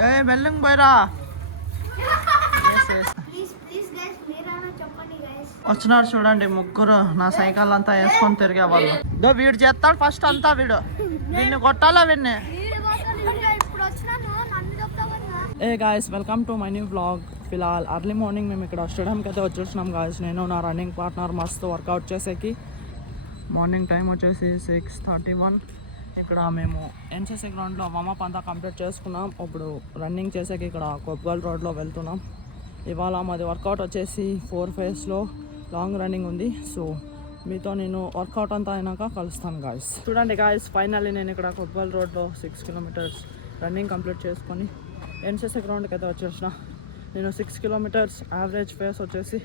ఏ milling పోయిరా. వచ్చినారు చూడండి ముగ్గురు, నా సైకిల్ అంతా వేసుకొని తిరిగే వాళ్ళు. వీడు చేస్తాడు ఫస్ట్ అంతా, వీడిని కొట్టాలా వీడిని. Hey guys, welcome to my new vlog. ఫిలాల్ అర్లీ మార్నింగ్ మేము ఇక్కడ స్టేడియంకి అయితే వచ్చేసినాం గాయస్. నేను నా రన్నింగ్ పార్ట్నర్ మస్తు వర్కౌట్ చేసేకి. మార్నింగ్ టైం వచ్చేసి 6:31. ఇక్కడ మేము ఎన్సీసీ గ్రౌండ్లో వామప్ అంతా కంప్లీట్ చేసుకున్నాం. ఇప్పుడు రన్నింగ్ చేసేకి ఇక్కడ కొబ్బగల్ రోడ్లో వెళ్తున్నాం. ఇవాళ మాది వర్కౌట్ వచ్చేసి 4 ఫేజ్లో లాంగ్ రన్నింగ్ ఉంది. సో మీతో నేను వర్కౌట్ అంతా అయినాక కలుస్తాను గాయస్. చూడండి గాయస్, ఫైనల్లీ నేను ఇక్కడ కొబ్బగల్ రోడ్లో 6 కిలోమీటర్స్ రన్నింగ్ కంప్లీట్ చేసుకొని ఎన్సీసీ గ్రౌండ్కి అయితే వచ్చేసిన. నేను 6 కిలోమీటర్స్ యావరేజ్ ఫేస్ వచ్చేసి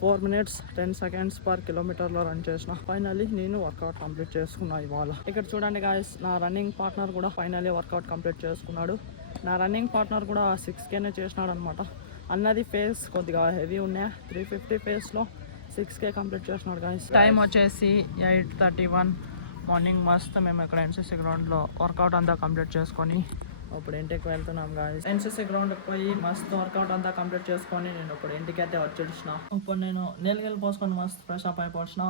4 minutes 10 seconds per కిలోమీటర్లో రన్ చేసిన. ఫైనల్లీ నేను వర్కౌట్ కంప్లీట్ చేసుకున్నా ఇవాళ. ఇక్కడ చూడండి గాయస్, నా రన్నింగ్ పార్ట్నర్ కూడా ఫైనల్లీ వర్కౌట్ కంప్లీట్ చేసుకున్నాడు. నా రన్నింగ్ పార్ట్నర్ కూడా 6K చేసినాడు అనమాట. అన్నది ఫేస్ కొద్దిగా హెవీ ఉన్నాయి. 350 ఫేస్లో 6K కంప్లీట్ చేసినాడు గాయస్. టైం వచ్చేసి 8:31 మార్నింగ్. మస్తు మేము ఇక్కడ ఎన్సీసీ గ్రౌండ్లో వర్కౌట్ అంతా కంప్లీట్ చేసుకొని ఇప్పుడు ఇంటికి వెళ్తున్నాం గాయస్. ఎన్సీసీ గ్రౌండ్కి పోయి మస్తు వర్కౌట్ అంతా కంప్లీట్ చేసుకొని నేను ఇప్పుడు ఇంటికి అయితే వచ్చేసిన. ఇప్పుడు నేను నీళ్ళకి పోసుకొని మస్తు ఫ్రెష్ అప్ అయిపోసిన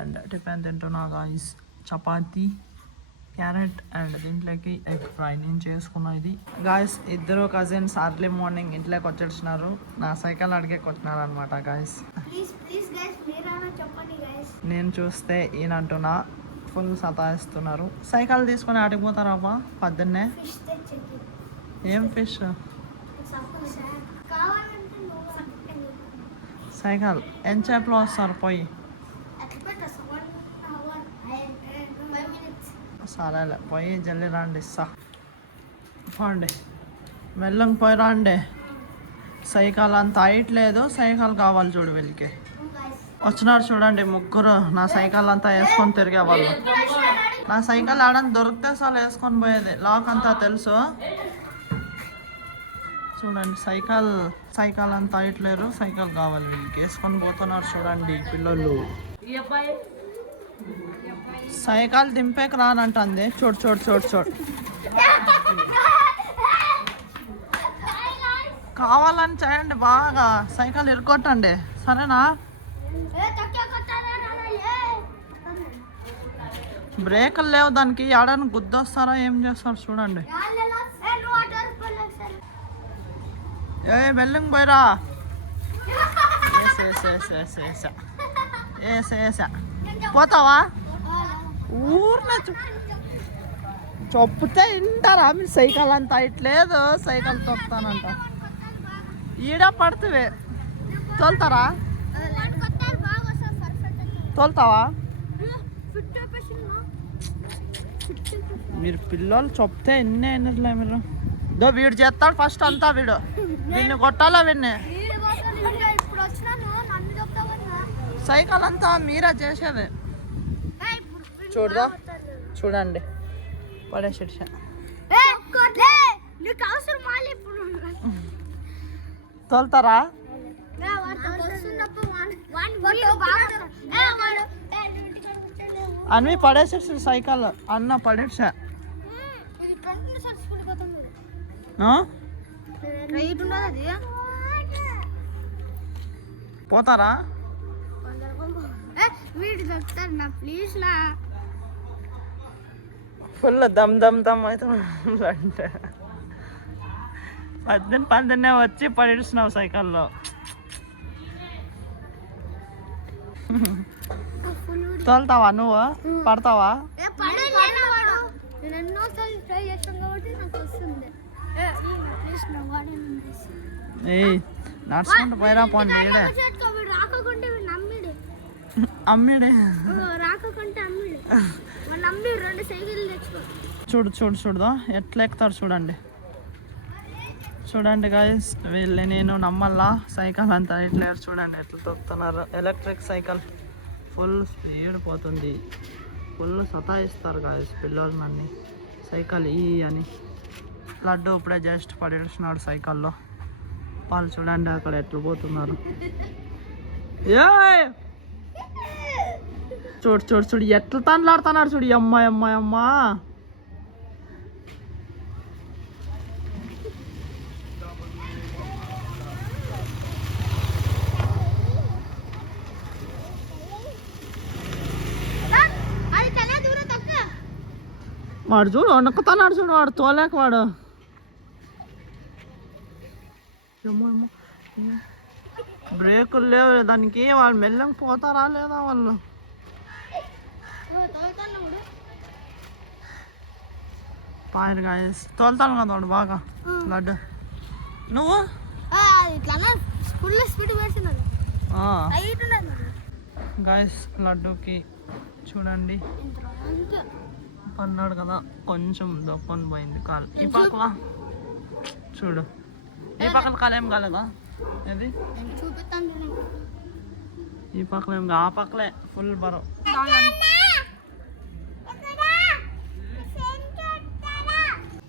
అండ్ టిఫిన్ తింటున్నా గాయస్. చపాతీ, క్యారెట్ అండ్ దీంట్లోకి ఎగ్ ఫ్రై నేను చేసుకున్నా. ఇది గాయస్, ఇద్దరు కజిన్స్ అర్లీ మార్నింగ్ ఇంట్లోకి వచ్చేసినారు. నా సైకిల్ అడిగేకి వచ్చినారు అనమాట గాయస్. నేను చూస్తే ఈయనంటున్నా ఫుల్ సతాయిస్తున్నారు. సైకిల్ తీసుకొని ఆడిపోతారా అబ్బా పొద్దున్నే? ఏం ఫిష్? సైకిల్ ఎంతసేపులో వస్తారు పోయి? సరేలే, పోయి జల్లి రండి. పోండి, మెల్లంగా పోయి రండి. సైకిల్ అంత హైట్ లేదు, సైకిల్ కావాలి చూడు వీళ్ళకి. వచ్చినారు చూడండి ముగ్గురు, నా సైకిల్ అంతా వేసుకొని తిరిగే వాళ్ళు. నా సైకిల్ ఆడని దొరికితే సార్ వేసుకొని పోయేది. లాక్ అంతా తెలుసు. చూడండి సైకిల్ అంతా హైట్ లేరు, సైకిల్ కావాలి వీళ్ళకి. వేసుకొని పోతున్నారు చూడండి పిల్లలు. సైకిల్ దింపేకి రానంటుంది. చూడు చూడు చూడు చూడు. కావాలని చేయండి బాగా, సైకిల్ ఇరుకొట్టండి సరేనా? బ్రేకులు లేవు దానికి. ఆడని గుద్దొస్తారా ఏం చేస్తారు చూడండి. ఏ మెల్లింగ్ పోయిరా. పోతావా? ఊరినే చెప్తే వింటారా? మీరు సైకిల్ అంతా ఇట్లేదు, సైకిల్ తొక్కుతానంట. ఈడ పడుతుంది. తోలుతారా? తోలుతావా? మీరు పిల్లలు చెప్తే ఎన్నిలే మీరు. వీడు చేస్తాడు ఫస్ట్ అంతా, వీడిని కొట్టాలా వీడిని. సైకిల్ అంతా మీరే చేసేది. చూడండి పడేసి. తోలుతారా? అన్నీ పడేసేసి సైకిల్ అన్న పడేసా. పోతారా? ఫుల్ దమ్ దమ్ దమ్ అవుతుందంటే పొద్దున్నే వచ్చి పడేసినావు సైకిల్లో. తోలుతావా నువ్వు? పడతావా? నడుచుకుంటూ పోయిరా పోండి. అమ్మిడే చూడు చూడు చూడదా ఎట్లా ఎక్కుతాడు చూడండి. చూడండి గాయస్, వీళ్ళు నేను నమ్మల్లా. సైకిల్ అంతా ఇట్లేరు చూడండి ఎట్లా తొక్కుతున్నారు. ఎలక్ట్రిక్ సైకిల్ ఫుల్ స్పీడ్ పోతుంది. ఫుల్ సతాయిస్తారు గాయస్ పిల్లలు నన్ను. సైకిల్ అని లడ్డు ఇప్పుడే జస్ట్ పడేసినాడు సైకిల్లో. వాళ్ళు చూడండి అక్కడ ఎట్లా పోతున్నారు. చూడు చూడు చూడు ఎట్లా తనలాడుతున్నారు చూడు. అమ్మాయి అమ్మాయి అమ్మా వాడు చూడు వణుకుతున్నాడు చూడు వాడు తోలేక వాడు బ్రేకులు లేవు దానికి వాళ్ళు మెల్లగా పోతారా లేదా వాళ్ళు పాయరు గాయస్ తోలుతాను కదా వాడు బాగా లడ్డు నువ్వు గాయస్ లడ్డూకి చూడండి పన్నాడు కదా కొంచెం దొక్కొని పోయింది కాలు ఈ పక్కన చూడు ఈ పక్కన కాలు ఏం కాలేదా అది ఈ పక్కన ఏం ఆ పక్కలే ఫుల్ బరో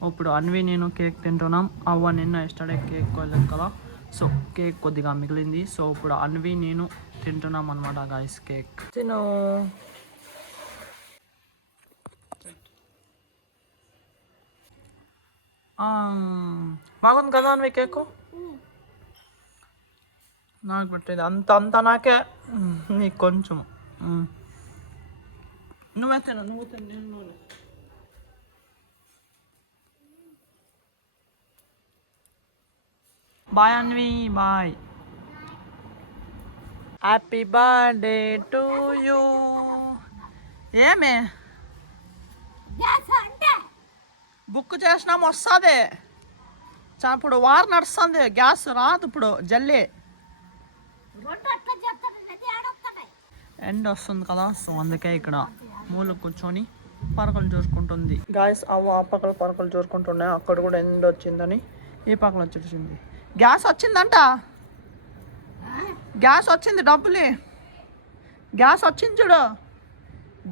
ఇప్పుడు అన్వి నేను కేక్ తింటున్నాం అవ్వ నిన్న ఎస్టర్డే కేక్ కోయలేదు కదా సో కేక్ కొద్దిగా మిగిలింది సో ఇప్పుడు అన్వి నేను తింటున్నాం అనమాట గాయస్ కేక్ తిను బాగుంది కదా అన్వి కేక్ నాకు పెట్టేది అంత అంత నాకే నీకు కొంచెం నువ్వే తిన నువ్వు తిన్న bye Anvi bye happy birthday to you ఏమే బుక్ చేసినాం వస్తుంది ఇప్పుడు వారు నడుస్తుంది గ్యాస్ రాదు ఇప్పుడు జల్లి ఎండ్ వస్తుంది కదా సో అందుకే ఇక్కడ మూల కూర్చొని పరకలు చూసుకుంటుంది గ్యాస్ అవ్వ ఆ పక్కల పరకలు చూసుకుంటున్నాయి అక్కడ కూడా ఎండ్ వచ్చిందని ఈ పక్కన వచ్చేసింది గ్యాస్ వచ్చిందంట గ్యాస్ వచ్చింది డబ్బులు గ్యాస్ వచ్చింది చూడు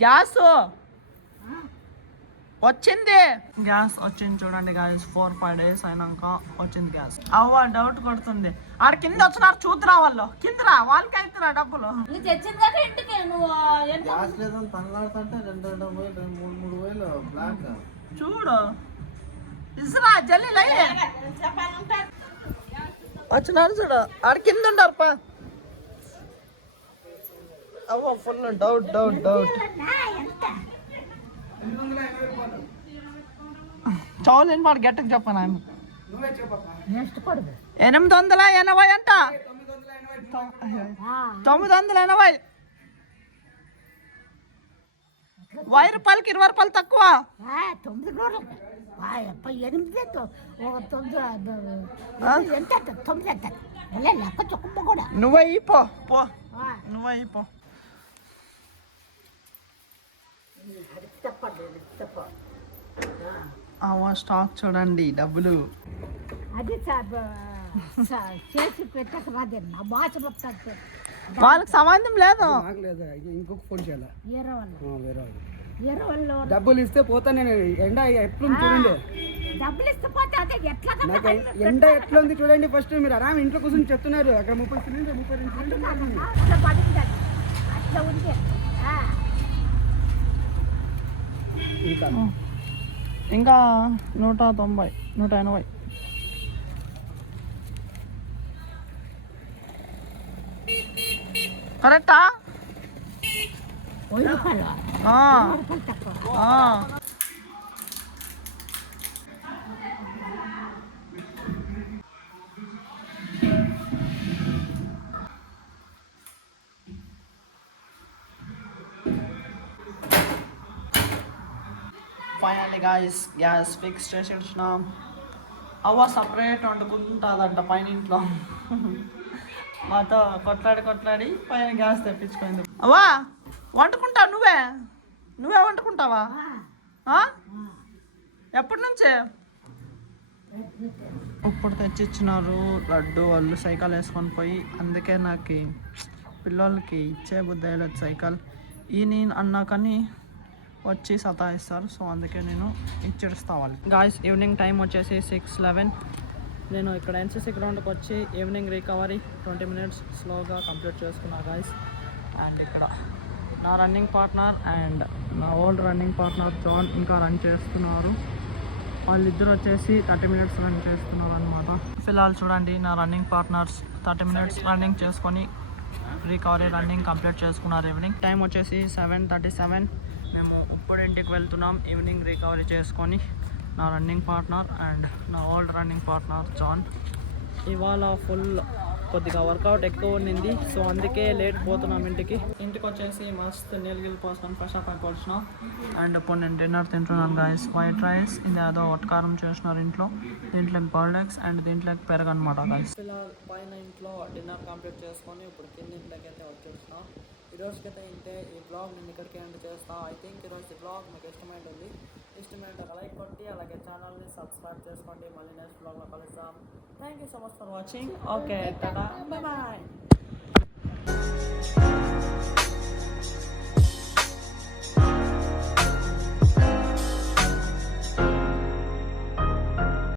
గ్యాస్ వచ్చింది గ్యాస్ వచ్చింది చూడండి గ్యాస్ 4-5 days అయినాక వచ్చింది గ్యాస్ అవ్వ డౌట్ కొడుతుంది ఆడ కింద వచ్చినారు చూద్దురా వాళ్ళు కిందరా వాళ్ళకి అవుతురా డబ్బులు చూడు ఇసురా జల్లి వచ్చినారు చూడు ఆడ కింద ఉండారు పా అవ్వ ఫుల్ డౌట్ డౌట్ డౌట్ చావులేని వాడు గట్టకు చెప్పాను ఆయన 880 అంట 980 రూపాయలకి 20 రూపాయలు తక్కువ నువ్వే పో పో నువ్వే పో స్టాక్ చూడండి డబ్బులు అది చేసి పెట్టక వాళ్ళకి సంబంధం లేదు ఇంకొక ఫోన్ చేయాలి వేరే వాళ్ళు డబ్బులు ఇస్తే పోతా నేను ఎండ ఎట్లుంది చూడండి డబ్బులు ఇస్తే పోతే అదే ఎట్లా నాకు ఎండ ఎట్లా ఉంది చూడండి ఫస్ట్ మీరు ఆరామ్ ఇంట్లో కూర్చొని చెప్తున్నారు అక్కడ 30 సిలిండర్ 32 అట్లా ఉంది ఇంకా 190 180 కరెక్టా ఫైనల్లీ గ్యాస్ ఫిక్స్ చేసి వచ్చినాం అవ్వ సపరేట్ వండుకుంటుందంట పైన ఇంట్లో మాతో కొట్లాడి పైన గ్యాస్ తెప్పించుకుంది అవ్వా వండుకుంటావు నువ్వే వండుకుంటావా ఎప్పటి నుంచే ఇప్పుడు తెచ్చిచ్చినారు లడ్డు వాళ్ళు సైకిల్ వేసుకొని పోయి అందుకే నాకు పిల్లలకి ఇచ్చే బుద్ధి అయ్యలేదు సైకిల్ నేను అన్నా కానీ వచ్చి సతాయిస్తారు సో అందుకే నేను ఇచ్చేస్తా వాళ్ళకి గాయస్ ఈవినింగ్ టైం వచ్చేసి 6:11 నేను ఇక్కడ ఎన్సీసీ గ్రౌండ్కి వచ్చి ఈవినింగ్ రికవరీ 20 minutes స్లోగా కంప్లీట్ చేసుకున్నా గాయస్ అండ్ ఇక్కడ నా రన్నింగ్ పార్ట్నర్ అండ్ నా ఓల్డ్ రన్నింగ్ పార్ట్నర్ జాన్ ఇంకా రన్ చేస్తున్నారు వాళ్ళిద్దరు వచ్చేసి 30 minutes రన్ చేస్తున్నారు అనమాట ఫిల్హాల్ చూడండి నా రన్నింగ్ పార్ట్నర్స్ 30 minutes రన్నింగ్ చేసుకొని రికవరీ రన్నింగ్ కంప్లీట్ చేసుకున్నారు ఈవినింగ్ టైం వచ్చేసి 7:37 మేము ఇప్పుడు ఇంటికి వెళ్తున్నాం ఈవినింగ్ రికవరీ చేసుకొని. నా రన్నింగ్ పార్ట్నర్ అండ్ నా ఓల్డ్ రన్నింగ్ పార్ట్నర్ జాన్. ఇవాళ ఫుల్ కొద్దిగా వర్కౌట్ ఎక్కువ ఉండింది, సో అందుకే లేట్ పోతున్నాం ఇంటికి వచ్చేసి మస్తు నీళ్ళు పోసుకొని ఫ్రెష్ అప్ అయిపోతున్నాం. అండ్ ఇప్పుడు నేను డిన్నర్ తింటున్నాను గాయస్. వైట్ రైస్ ఇది ఏదో ఒట్కారం చేసినారు ఇంట్లో, దీంట్లోకి బర్డ్ ఎగ్స్ అండ్ దీంట్లోకి పెరుగు అనమాట గాయస్. ఇలా పైన ఇంట్లో డిన్నర్ కంప్లీట్ చేసుకొని ఇప్పుడు కింద ఇంట్లోకి అయితే వచ్చేస్తున్నాం. ఈరోజుకైతే ఇంటే ఈ బ్లాగ్ నేను ఇక్కడికి ఎండ్ చేస్తా. ఐ థింక్ ఈరోజు బ్లాగ్ మీకు ఇష్టమైంది. ఇష్టమైతే ఒక లైక్ కొట్టి అలాగే ఛానల్ని సబ్స్క్రైబ్ చేసుకోండి. మళ్ళీ నెక్స్ట్ బ్లాగ్లో కలుద్దాం. Thank you so much for watching. Okay tata, bye bye.